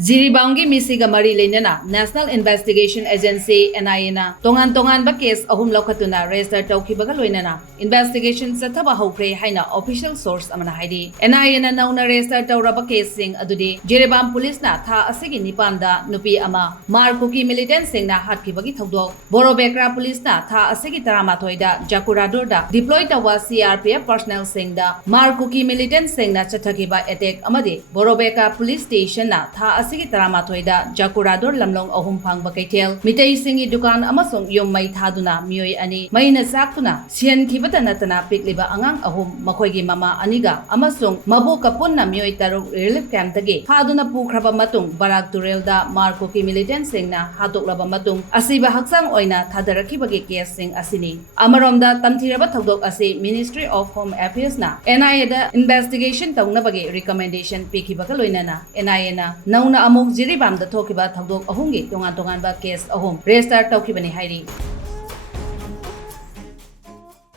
Jiribam Misiga Mari Leinana National Investigation Agency NIA Tongan ba case Ahum Lokatuna register Taukibaga Leinana Investigation Touduna Houkhre Haina official source amana haidi NIA nauna register Tauraba case sing adudi Jiribam police na tha asigi nipanda nupi ama Markuki militant sing na hatkibagi thaudok Borobekra police na tha asigi taramatoida Jakurador da deployed tawa CRPF personnel sing da Markuki militant sing na chathakiba attack amadi Borobeka police station na tha asigi taramatoida Jakurador lamlong Ahum phangba kaitel mitei singi dukan amasong yom mai thaduna mioi ani maina saktuna sian khibata natana pikliba angang Ahum makoigi mama aniga amasong mabu kapunna mioi taruk relief camp dagi thaduna pukhraba matung barak turelda Markuki militant singna hatoklaba matung asiba haksang oina thadarakibagi case sing asini amaromda tamthiraba thodok asi Ministry of Home Affairs na NIA da investigation taunabagi recommendation pikibaga loinana NIA na nauna amuk Jiribam da thokiba thodok ahumgi tongan ba case Ahum register tawkibani hairi